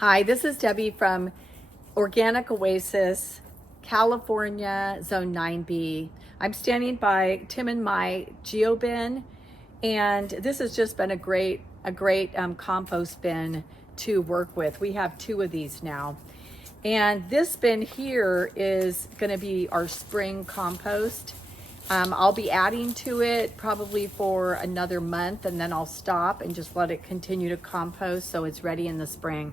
Hi, this is Debbie from Organic Oasis, California, Zone 9B. I'm standing by Tim and my GeoBin, and this has just been a great compost bin to work with. We have two of these now. And this bin here is gonna be our spring compost. I'll be adding to it probably for another month, and then I'll stop and just let it continue to compost so it's ready in the spring.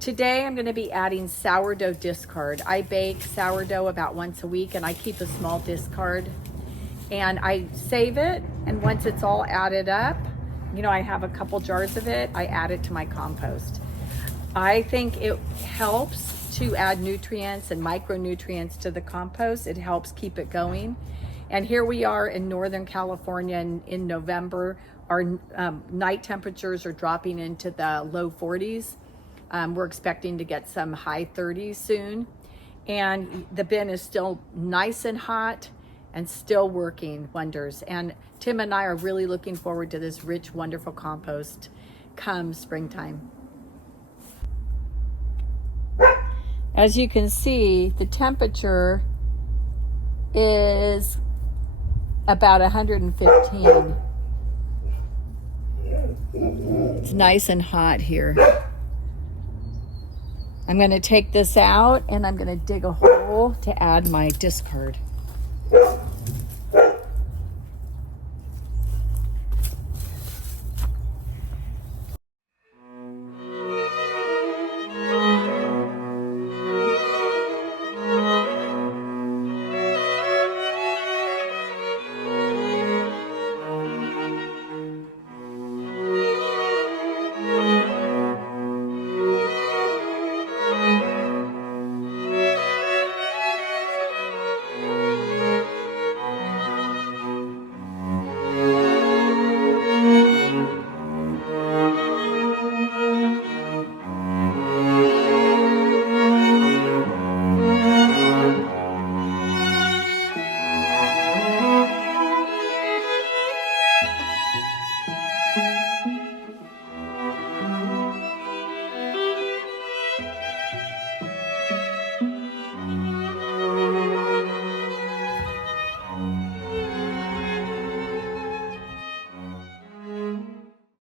Today I'm going to be adding sourdough discard. I bake sourdough about once a week, and I keep a small discard and I save it, and once it's all added up, I have a couple jars of it, I add it to my compost. I think it helps to add nutrients and micronutrients to the compost. It helps keep it going. And here we are in Northern California in November. Our night temperatures are dropping into the low 40s. We're expecting to get some high 30s soon. And the bin is still nice and hot and still working wonders. And Tim and I are really looking forward to this rich, wonderful compost come springtime. As you can see, the temperature is about 115. It's nice and hot here. I'm going to take this out and I'm going to dig a hole to add my discard.